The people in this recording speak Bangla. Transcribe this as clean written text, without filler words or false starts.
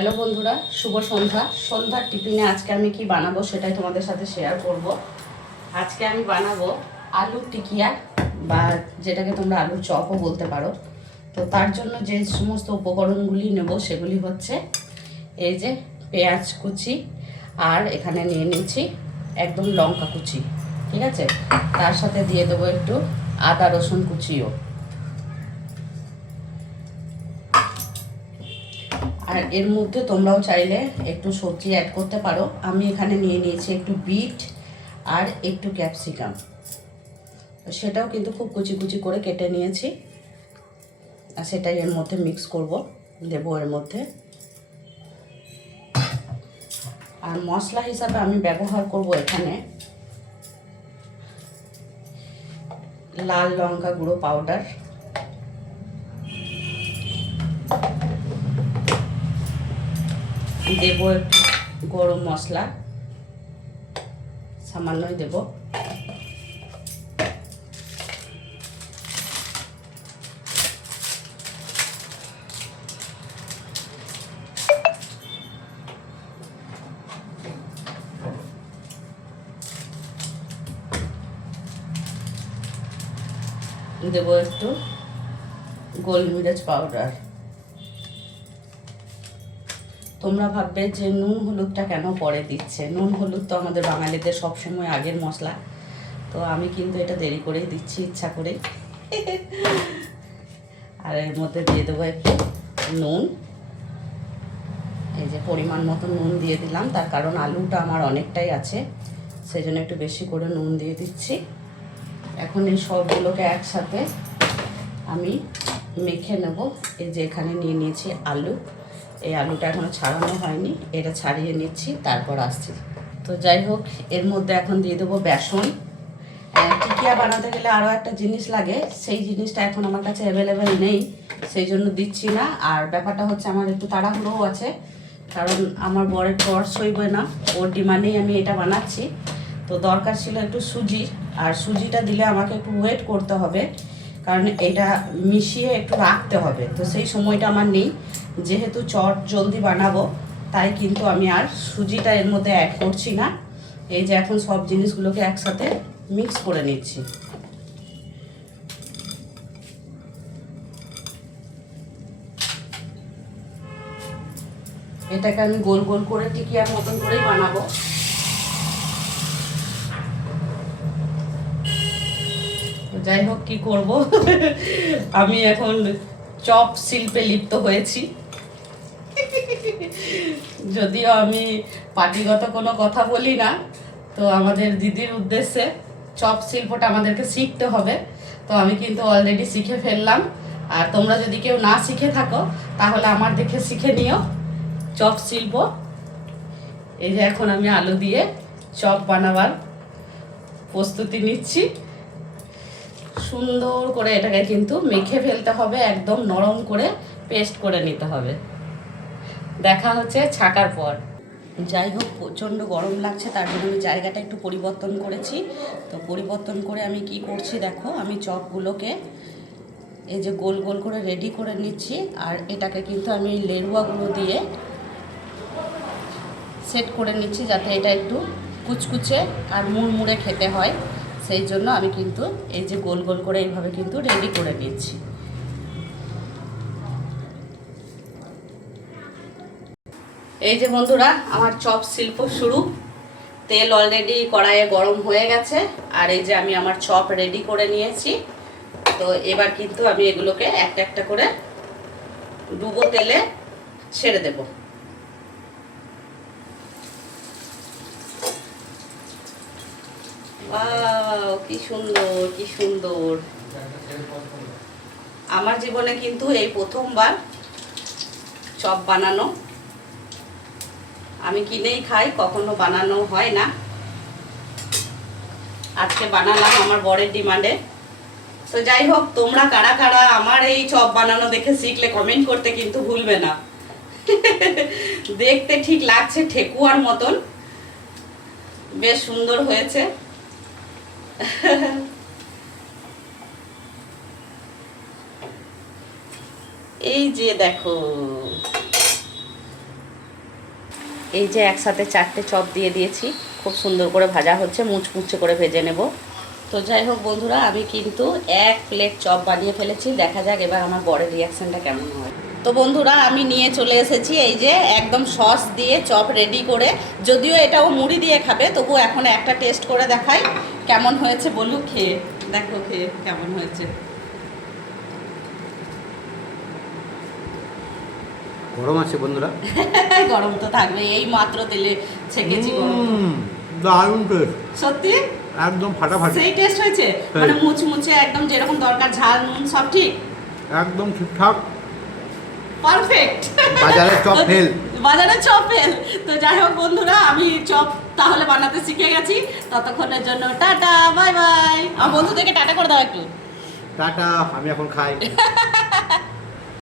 হ্যালো বন্ধুরা, শুভ সন্ধ্যা। সন্ধ্যার টিফিনে আজকে আমি কি বানাবো সেটাই তোমাদের সাথে শেয়ার করব। আজকে আমি বানাবো আলুর টিকিয়া, বা যেটাকে তোমরা আলুর চপও বলতে পারো। তো তার জন্য যে সমস্ত উপকরণগুলি নেব সেগুলি হচ্ছে এই যে পেঁয়াজ কুচি, আর এখানে নিয়ে নিচ্ছি একদম লঙ্কা কুচি, ঠিক আছে। তার সাথে দিয়ে দেবো একটু আদা রসুন কুচিও। আর এর মধ্যে তোমরাও চাইলে একটু সবজি অ্যাড করতে পারো। আমি এখানে নিয়ে নিয়েছি একটু বিট আর একটু ক্যাপসিকাম, সেটাও কিন্তু খুব কুচি কুচি করে কেটে নিয়েছি, আর সেটাই এর মধ্যে মিক্স করব, দেবো এর মধ্যে। আর মশলা হিসাবে আমি ব্যবহার করব এখানে লাল লঙ্কা গুঁড়ো পাউডার, দেবো একটু গরম মশলা, সামান্যই দেব, দেবো একটু গোলমরিচ পাউডার। তোমরা ভাববে যে নুন হলুদটা কেন পরে দিচ্ছে। নুন হলুদ তো আমাদের বাঙালিদের সবসময় আগের মশলা, তো আমি কিন্তু এটা দেরি করেই দিচ্ছি, ইচ্ছা করে। আর এর মধ্যে দিয়ে দেবো একটু নুন, এই যে পরিমাণ মতো নুন দিয়ে দিলাম, তার কারণ আলুটা আমার অনেকটাই আছে, সেই জন্য একটু বেশি করে নুন দিয়ে দিচ্ছি। এখন এই সবগুলোকে একসাথে আমি মেখে নেব। এই যে এখানে নিয়ে নিয়েছি আলু, এই আলুটা এখনও ছাড়ানো হয়নি, এটা ছাড়িয়ে নিচ্ছি, তারপর আসছি। তো যাই হোক, এর মধ্যে এখন দিয়ে দেবো বেসন। টিকিয়া বানাতে গেলে আরও একটা জিনিস লাগে, সেই জিনিসটা এখন আমার কাছে অ্যাভেলেবেল নেই, সেই জন্য দিচ্ছি না। আর ব্যাপারটা হচ্ছে আমার একটু তাড়াহুড়োও আছে, কারণ আমার বরের টর্চ হইবে না, ওর ডিমান্ডেই আমি এটা বানাচ্ছি। তো দরকার ছিল একটু সুজি, আর সুজিটা দিলে আমাকে একটু ওয়েট করতে হবে, কারণ এটা মিশিয়ে একটু রাখতে হবে, তো সেই সময়টা আমার নেই। যেহেতু চট জলদি বানাবো, তাই কিন্তু আমি আর সুজিটা এর মধ্যে অ্যাড করছি না। এই যে এখন সব জিনিসগুলোকে একসাথে মিক্স করে নিচ্ছি। এটাকে আমি গোল গোল করে টিকিয়ার মতন করেই বানাবো। যাই হোক, কি করব, আমি এখন চপ শিল্পে লিপ্ত হয়েছি। যদিও আমি পার্টিগত কোনো কথা বলি না, তো আমাদের দিদির উদ্দেশ্যে চপ শিল্পটা আমাদেরকে শিখতে হবে, তো আমি কিন্তু অলরেডি শিখে ফেললাম। আর তোমরা যদি কেউ না শিখে থাকো, তাহলে আমার দেখে শিখে নিও চপ শিল্প। এই যে এখন আমি আলু দিয়ে চপ বানাবার প্রস্তুতি নিচ্ছি। সুন্দর করে এটাকে কিন্তু মেখে ফেলতে হবে, একদম নরম করে পেস্ট করে নিতে হবে। দেখা হচ্ছে ছাকার পর। যাই হোক, প্রচণ্ড গরম লাগছে, তার জন্য আমি জায়গাটা একটু পরিবর্তন করেছি। তো পরিবর্তন করে আমি কি করছি দেখো, আমি চপগুলোকে এই যে গোল গোল করে রেডি করে নিচ্ছি, আর এটাকে কিন্তু আমি লেরুয়াগুলো দিয়ে সেট করে নিচ্ছি, যাতে এটা একটু কুচকুচে আর মুড়মুড়ে খেতে হয়। সেই জন্য আমি কিন্তু এই যে গোল গোল করে এইভাবে কিন্তু রেডি করে নিচ্ছি। এই যে বন্ধুরা, আমার চপ শিল্প শুরু। তেল অলরেডি কড়াইয়ে গরম হয়ে গেছে, আর এই যে আমি আমার চপ রেডি করে নিয়েছি। তো এবার কিন্তু আমি এগুলোকে একটা একটা করে ডুবো তেলে ছেড়ে দেব। ওয়াও, কি সুন্দর কি সুন্দর। আমার জীবনে কিন্তু এই প্রথমবার চপ বানানো। আমি কিনেই খাই, কখনো বানানো হয় না। আজকে বানালাম আমার বরের ডিমান্ডে। তো যাই হোক, তোমরা কারা কারা আমার এই চপ বানানো দেখে শিখলে কমেন্ট করতে কিন্তু ভুলবে না। দেখতে ঠিক লাগছে ঠেকুয়ার মতন, বেশ সুন্দর হয়েছে। এই যে দেখো, এই যে একসাথে 4টে চপ দিয়ে দিয়েছি, খুব সুন্দর করে ভাজা হচ্ছে, মুচমুচে করে ভেজে নেব। তো যাই হোক বন্ধুরা, আমি কিন্তু 1 প্লেট চপ বানিয়ে ফেলেছি। দেখা যাক এবার আমার বরের রিয়াকশানটা কেমন হয়। তো বন্ধুরা, আমি নিয়ে চলে এসেছি এই যে একদম সস দিয়ে চপ রেডি করে। যদিও এটাও মুড়ি দিয়ে খাবে, তবুও এখন একটা টেস্ট করে দেখাই কেমন হয়েছে। বলুক খেয়ে দেখো, খেয়ে কেমন হয়েছে। গরম আছে বন্ধুরা। গরম তো থাকবে, এই মাত্র তেলে ছেঁকেছি। গরম দারুণ টেস্ট, সত্যি একদম ফাটাফাটি। সেই টেস্ট হয়েছে, মানে মুচমুচে একদম যেরকম দরকার, ঝাল নুন সব ঠিক, একদম ঠিকঠাক, পারফেক্ট। বাজারের চপ ফেল। বাজারের চপ ফেল। তো যাই হোক বন্ধুরা, আমি চপ তাহলে বানাতে শিখে গেছি। ততক্ষণের জন্য টাটা, বাই বাই। আমার বন্ধুদেরকে টাটা করে দাও একটু। টাটা, আমি এখন খাই।